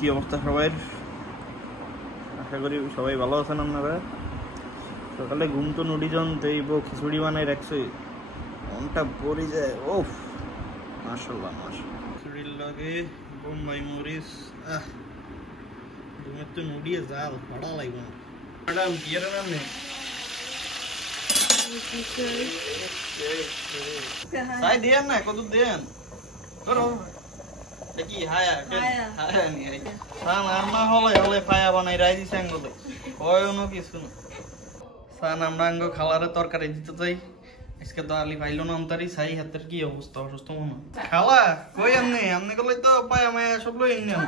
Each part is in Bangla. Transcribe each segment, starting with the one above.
কি অবস্থা সবার? আশা করি সবাই ভালো আছেন আপনারা। সকালে ঘুম তো নুডিজন দেইব, খিচুড়ি বানাই রাখছে, মনটা পড়ে যায়। ওফ মাশাআল্লাহ মাশাআল্লাহ। খিচুড়ির লগে বোম্বাই মরিচ, ঘুমের তো নুডিয়ে জাল ফাড়া লাগবে না। ম্যাডাম কি এর নাম নেই সাই দেন না, কত দেন করো দেখি। হায়া হায়া নি আই সান আমা হলে হলে পায়া বানাই রাই দিছে আঙ্গুলে হয় অন্য কিছু না। সান আমরা আঙ্গো খালারে তরকারি দিতে চাই, আজকে তো আলি ভাইলো না আমতারি। সাই হাতের কি অবস্থা, অসুস্থ মনে খালা কই আমনে আমনে গলে তো পায়া মায়া সব লই নিন।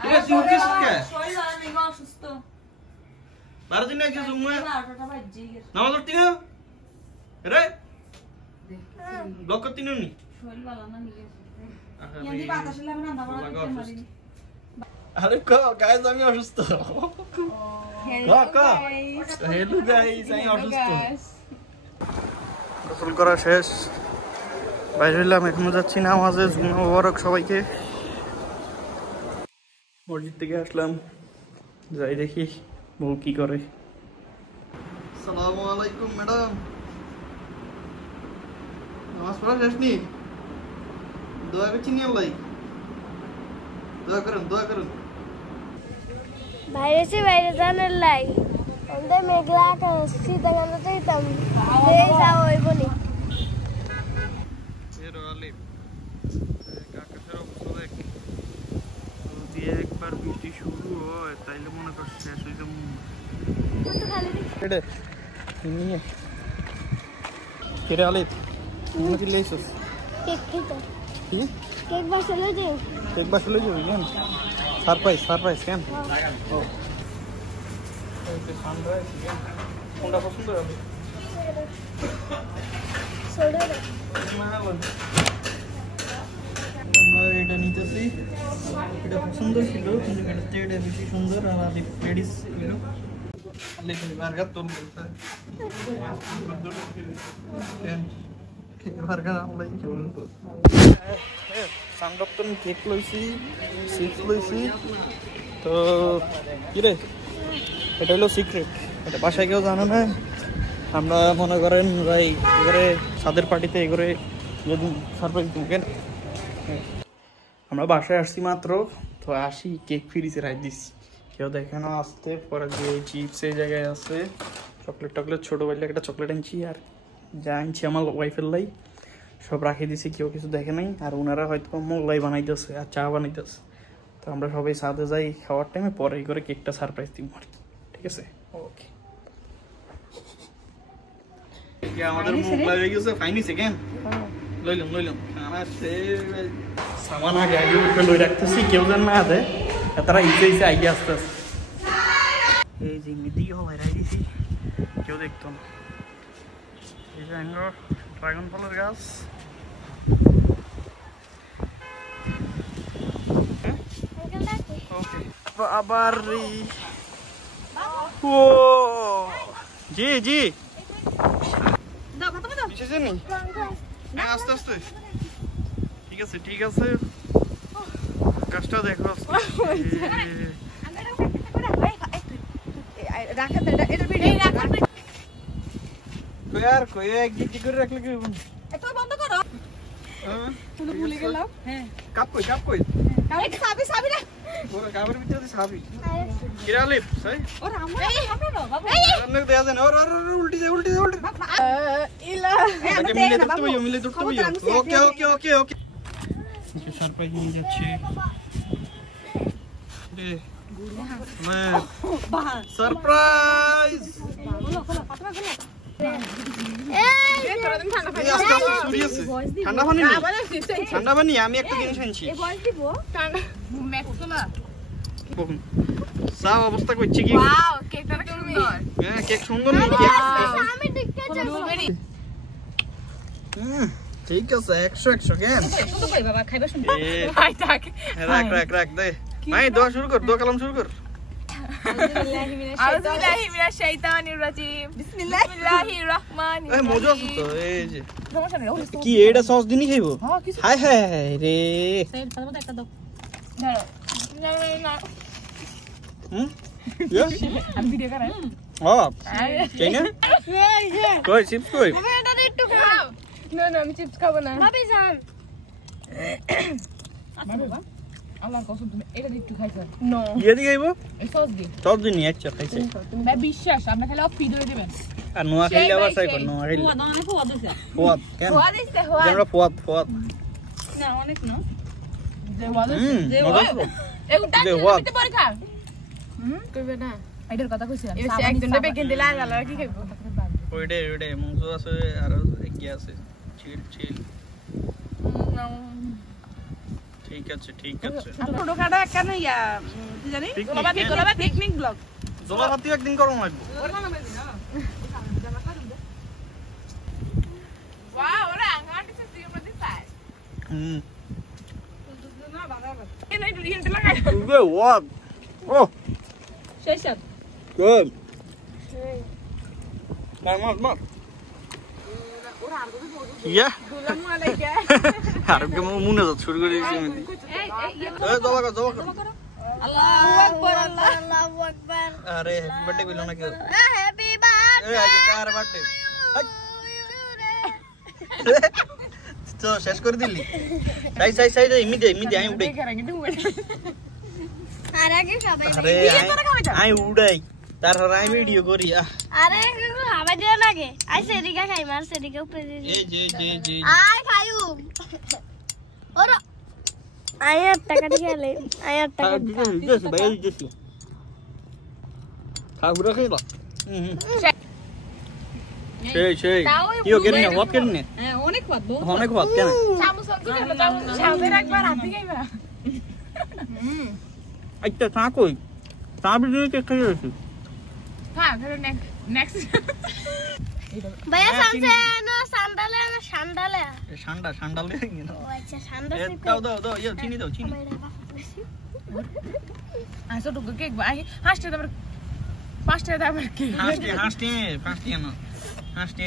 ঠিক আছে তুই কিস কে শরীর আর নিগো অসুস্থ বার দিন কি সুমে নামাজ পড়তি না রে ব্লক করতি নি শরীর ভালো না নিগে ইয়াদি বাতাস লাগে না দাবা মারি। আরে কো গাইস আমি অসুস্থ। হ্যালো গাইস আমি অসুস্থ। গোসল করা শেষ, বাইরে হইলাম, এখনো যাচ্ছি নামাজে। জুমা মোবারক সবাইকে। মসজিদ থেকে আসলাম, যাই দেখি বউ কি করে। আসসালামু আলাইকুম ম্যাডাম, নামাজ পড়া শেষ নি? দোয়া করছি নি আল্লাহ, দোয়া করুন দোয়া করুন। বাইরে সে বাইরে জানার লাই আমাদের মেঘলা আকাশ শীতা গান চাইতাম এই যাও ওই বলি এরো আলিফ আকাশের অবস্থা দেখ। যদি একবার বৃষ্টি শুরু হয় তাইলে মনে কর শেষ হয়ে যাবে। কত খালি এটা নিয়ে কেরে আলিফ তুমি কি লেছস? কেক খেতে কি কেক বাসলে দে, কেক বাসলে যাবি কেন? সারপ্রাইজ সারপ্রাইজ কেন? ও সানরাইজ কেন? কোনটা পছন্দ হবে? সোডা আমরা এটা নিতেছি, এটা পছন্দ ছিল কিন্তু এটা বেশি সুন্দর। আর আলিফ লেডিস এগুলো আলিফ বার্গার তো বলতে বার্গার আমরা সানরপ্তন কেক লইছি, চিপস লইছি। তো কিরে এটা হলো সিক্রেট, এটা বাসায় কেউ জানে না। আমরা মনে করেন ভাই এবারে ছাদের পার্টিতে এগোরে যদি সারপ্রাইজ দিবেন। আমরা বাসায় আসছি মাত্র, তো আসি কেক ফ্রিজে রাখ দিচ্ছি, কেউ দেখে না আসতে। পরে যে চিপস এই জায়গায় আছে, চকলেট টকলেট ছোটো বেলা একটা চকলেট আনছি, আর যা আনছি আমার ওয়াইফের লাই সব রাখি দিছি, কেউ কিছু দেখে নাই। আর ওনারা হয়তো মোগলাই বানাইতেছে আর চা বানাইতেছে। তো আমরা সবাই সাথে যাই খাওয়ার টাইমে, পরে এই করে কেকটা সারপ্রাইজ দিব আর কি। ঠিক আছে ওকে। আমাদের মোগলাই হয়ে গেছে ফাইনি সেকেন্ড লইলাম লইলাম আমার সে সামান আগে আগে উঠে লই রাখতেছি, কেউ যেন না আছে তারা ইসে ইসে আগে আসতে আসতে। এই যে দিকে হলাই রাই দিছি, কেউ দেখতো না। এই যে ড্রাগন ফলের গাছ, আবার ও জি জি আস্তে আস্তে ঠিক আছে ঠিক আছে। কাজটা দেখো আর কই একদিক করে রাখলে কি এত বন্ধ করো। তুমি ভুলে গেলাম। হ্যাঁ কাপ কই কাপ কই সাবি সাবি না ওরে কাপের ভিতরে সাবি কিরা লিপ সাই ওরে আমরা সামনে না বাবু এই দেয়া দেন ওর ওর উল্টি দে উল্টি দে উল্টি ইলা আগে মিলে ধরতে হইও মিলে ধরতে হইও। ওকে ওকে ওকে ওকে কিছু সারপ্রাইজ নিয়ে যাচ্ছে দে মানে সারপ্রাইজ বলো বলো পাতলা বলো। ঠান্ডা পানি আমি একটা জিনিস আনছি, অবস্থা করছে কি কেক সুন্দর ঠিক আছে 100 কেন রাখ রাখ রাখ দে ভাই দোয়া শুরু কর, দোয়া কালাম শুরু কর। কি এটা সস দিনই খাইবো? হায় হায় রে Yes. আমি ভিডিও করাই Oh. Kayna? Koi chips koi. আমি এটা একটু খাও না না আমি চিপস খাবো না ভাবি জান বাবা আল্লাহর কসম তুমি এটা একটু খাইছো নো Ye di gaibo? এই সস দি Top din ni acha khaise. ভাই বিশ্বাস আমরা খালি অফ ভিডিও দিবেন Ar noa khaile abar sai kor noa khaile. Fuad. Ken? হওয়া দিছে হওয়া Jamra fuad. না অনেক না যে হওয়া Moda. এগুটা যে হওয়া। দিতে পারে খা কইবে না এটার কথা কইছিলাম এসে একজন দেবে কিনতে লাগালো কি খাইবো Oide mungso ase aro eki ase. Chill. ঠিক আছে ছোট খাটো একখানে ইয়া কি জানি গোলাবাতি পিকনিক ব্লগ জলাভাতি একদিন করো লাগবে ওয়াও ওরা আঙ্গাটি সে দিয়ে প্রতি পায় না বাবা এনে ইন্ট লাগাই Good. What? Oh, শেষ good. Mar. Yeah. গোলামু আলাইকা আর কে মনে যাচ্ছে শুরু করে দিয়েছি আমি এই জবা করো আল্লাহু আকবার আল্লাহু আকবার আরে হ্যাপি বার্থডে কইলো না কেউ হ্যাপি বার্থডে এই আজ কার বার্থডে তো শেষ করে দিলি সাই ইমিডিয়েট আমি উড়াই আর আগে সবাই আরে আমি উড়াই তারপর আমি ভিডিও করি আরে হাওয়া দিয়ে লাগে আই সেদিকে খাই মার সেদিকে উপরে দিয়ে এই যে আই খাইউ ওরা আয়ার টাকা দিলে আয়ার টাকা দিতেছি ভাই দিতেছি খাবুরা খাইলা সেই কি ওকে নিয়ে হোয়াট কেন নে হ্যাঁ অনেক খাদ অনেক হোয়াট কেন চামচ দিতে চামচের একবার হাতে খাইবা আইতা তা কই তা ভিডিও কে খাইছি হ্যাঁ নেক্সট ভাইয়া সান্ডালে সান্ডাল দে না ও আচ্ছা সান্ডাল দাও ইয়ে চিনি দাও আইসো টুকু কেক ভাই হাসতে দাবার পাঁচটা দাবার কি হাসতে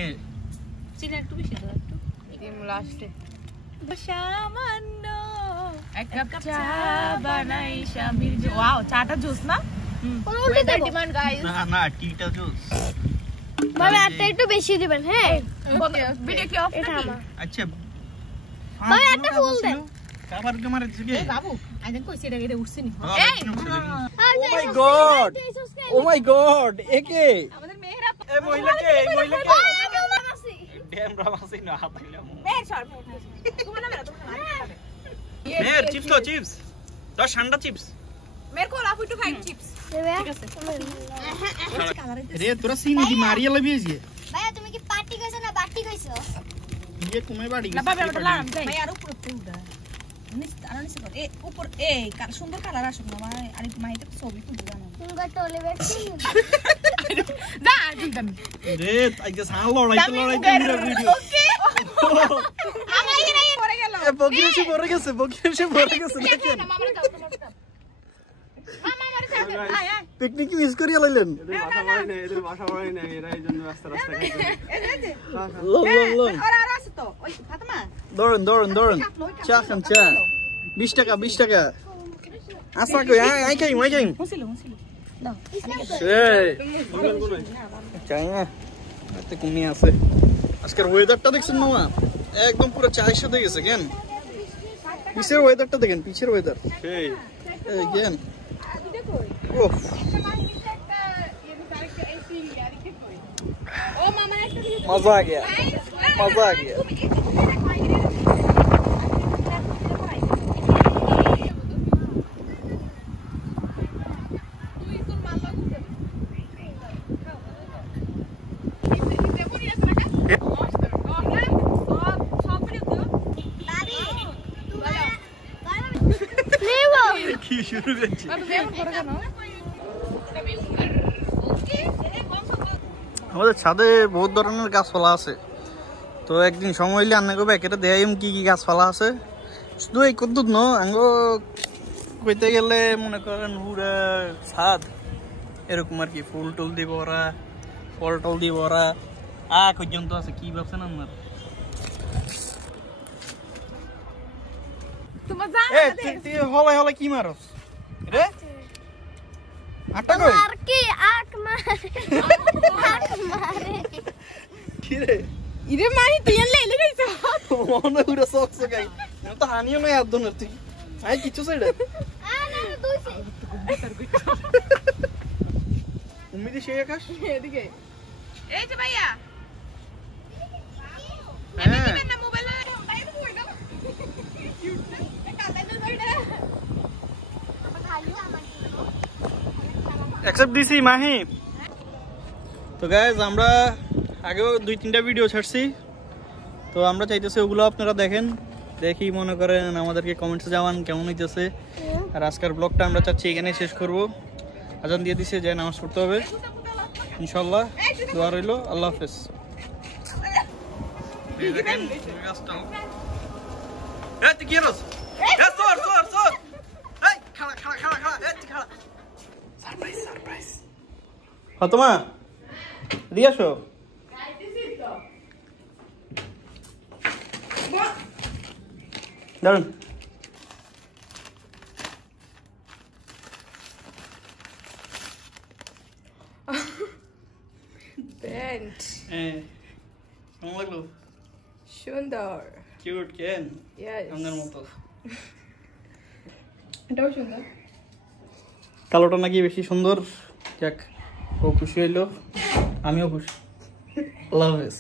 চিনি একটু বেশি দাও একটু এম লাস্টে সামান্য এক কাপ চা বানাই স্বামীর ওয়াও চাটা জুস না ওয়েদার ডিমান্ড গাইস না টিটা জুস ভাই আটা একটু বেশি দিবেন হ্যাঁ ভিডিও কি অফ এটা আমার আচ্ছা ভাই একটা ফুল দেন কাবার কে মারে দিছে এই বাবু আইদেন কইছে এটা উঠছে নি ও মাই গড একে আমাদের মেহেরা এই মহিলাকে ড্যাম রামাসি না হাতাইলাম মেহের সর তোমার না মেহের চিপস দাও ঠান্ডা চিপস মের কো লাফু একটু খাই চিপস ঠিক আছে রে তোরা সিনি দি মারিয়া লবিয়েছি ভাইয়া তুমি কি পার্টি কইছো না বাটি কইছো ये तुम्हें बाड़ी না পাবে আমরা লাগাম যাই ভাই আর উপর উঠা নিচ কর এ উপর এই সুন্দর কালার আসুক না ভাই আর একটু মাইতে ছবি তুলতে জানো তুমি টলে বেশি না দিন রে আইকে সাল লড়াইতে মেরা ভিডিও ওকে আমার এই নাই পড়ে গেল এ বগিরেশি পড়ে গেছে দেখেন মামা দাও মামা আমার সাথে আয় পিকনিক মিস করিয়া লাইলেন এদের বাসা বাড়ি নেই এরা এই জন্য রাস্তা খাইছে লং আর আছে তো ওই ফাতেমা দৌড়ন চা 20 টাকা আসা কই আই খাই মুছিল দাও সেই চাই না এতে কমে আছে আজকের ওয়েদারটা দেখছেন মামা একদম পুরো চায়ের সাথে গেছে কেন পিছের ওয়েদারটা দেখেন পিছের ওয়েদার সেই কেন ও মামা একটা मजा आ गया কি শুরু করছি আমাদের ছাদে বহুত ধরনের গাছপালা আছে তো একদিন সময় হইলে আন্না করবে একটা দেখাইম কি কি গাছপালা আছে শুধু এই কদ্দুত ন আঙ্গ কইতে গেলে মনে করেন পুরা ছাদ এরকম আর কি ফুল টুল দিয়ে ভরা ফল টল দিয়ে ভরা পর্যন্ত আছে কি ভাবছেন আপনার তোমার তুই হলাই কি মারস রে আটটা কই আর কি আক মারে কি রে ইরে মারি তুই এলে এলে গেছ মনে উড়ে সক্স গাই আমি তো হানিও নাই আর দোনের তুই আই কিছু সাইডে উম্মিদি সেই আকাশ এদিকে এই যে ভাইয়া হ্যাঁ না মোবাইল তাই তো বই দাও কালাই তো বইটা অ্যাকসেপ্ট দিছি মাহি তো গাইজ আমরা আগেও 2-3টা ভিডিও ছাড়ছি তো আমরা চাইতেছি ওগুলো আপনারা দেখেন দেখি মনে করেন আমাদেরকে কমেন্টসে জানান কেমন হইতেছে আর আজকের ব্লগটা আমরা চাচ্ছি এখানে শেষ করব আজান দিয়ে দিছে যে নামাজ পড়তে হবে ইনশাআল্লাহ দোয়া রইলো আল্লাহ হাফেজ দেখেন গাছটা এই তুই কি করছ এই সর এই খাড়া এই তুই খাড়া সারপ্রাইজ ফাতেমা দিয়ে আসো দাঁড়ান প্যান্ট কেমন লাগলো সুন্দর কিউট কেন ইয়েস আমাদের মতো এটাও সুন্দর কালোটা নাকি বেশি সুন্দর যাক ও খুশি হইলো আমিও খুশি আল্লাহ হাফেজ